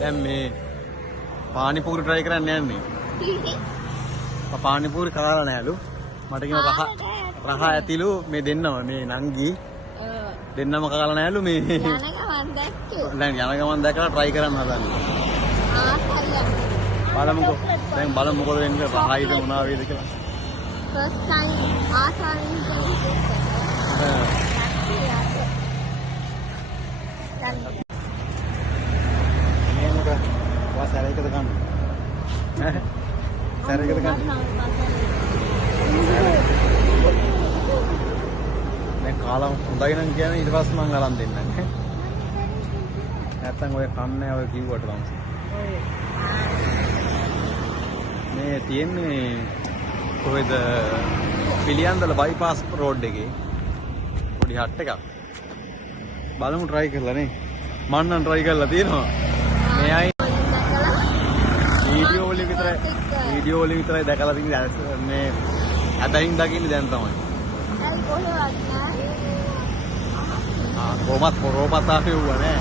දැන් මේ පානිපූරි try කරන්න යන්නේ. පානිපූරි කාලා නෑලු. මට කියන රහ ඇතිලු මේ දෙන්නම මේ නංගි දෙන්නම කාලා නෑලු මේ යන ගමන් දැක්කේ. දැන් යන ගමන් දැකලා try කරන්න හදන්නේ. බලමුකෝ. දැන් බලමු මොකද වෙන්නේ රහයිද මොනවා වේද කියලා. first time ආසාවෙන් මේක වාසාරයකද ගන්න. සැරයකද ගන්න. දැන් කාලා හොඳයි නම් කියන්නේ ඊට පස්සේ මං අරන් දෙන්නම්. නැත්තම් ඔය කන්නේ ඔය කිව්වට තමයි. මේ තියෙන්නේ කොහෙද පිළියන්දල බයිපාස් රෝඩ් එකේ පොඩි හට් එකක්. බලමු try කරලා නේ. මම නම් try කරලා තියෙනවා. මෙයයි වීඩියෝ වලින් විතරයි දැකලා තියෙන්නේ. මේ අදින් දකින්නේ දැන් තමයි. කොහොමත් පොරොපත් ආපේ වුණා නෑ.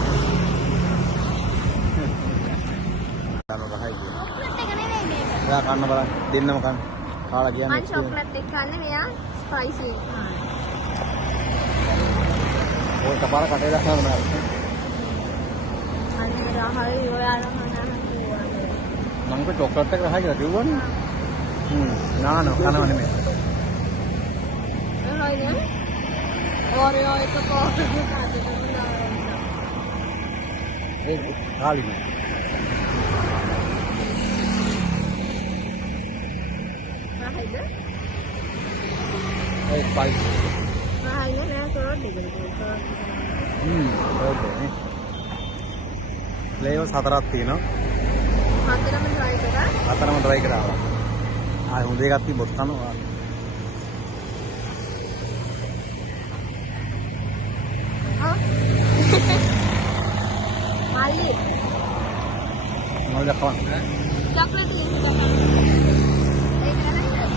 එයා කන්න බලන්න දෙන්නම කන්න. කාලා කියන්නේ. මම චොක්ලට් එක කන්නේ මෙයා ස්පයිසි. ඔය කපාල කටේ දාන්න බෑ. අන්න රහයි ඔයා නම් මම කො චොක්ලට් එක රහයි කියලා කිව්වනේ. නාන කනව නෙමෙයි. රහයි නේ. ඕරියෝ එක පොකට ඒ කාලිනේ. ඒ ස්පයිසි. රහයි නේ තොරොත් දෙකක්. ඕකේ. ෆ්ලේවර්ස් හතරක් තියෙනවා. හතරම try කරා. ආ හොඳ එකක් තිබ්බොත් කනවා. මල්ලි. මොකද කවන්න? චොක්ලට් එක ඒක නේද?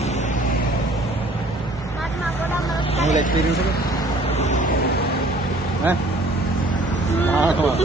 මට ගොඩක් මොකද එක්ස්පීරියන්ස් එක? ඈ? ආ කොහොමද?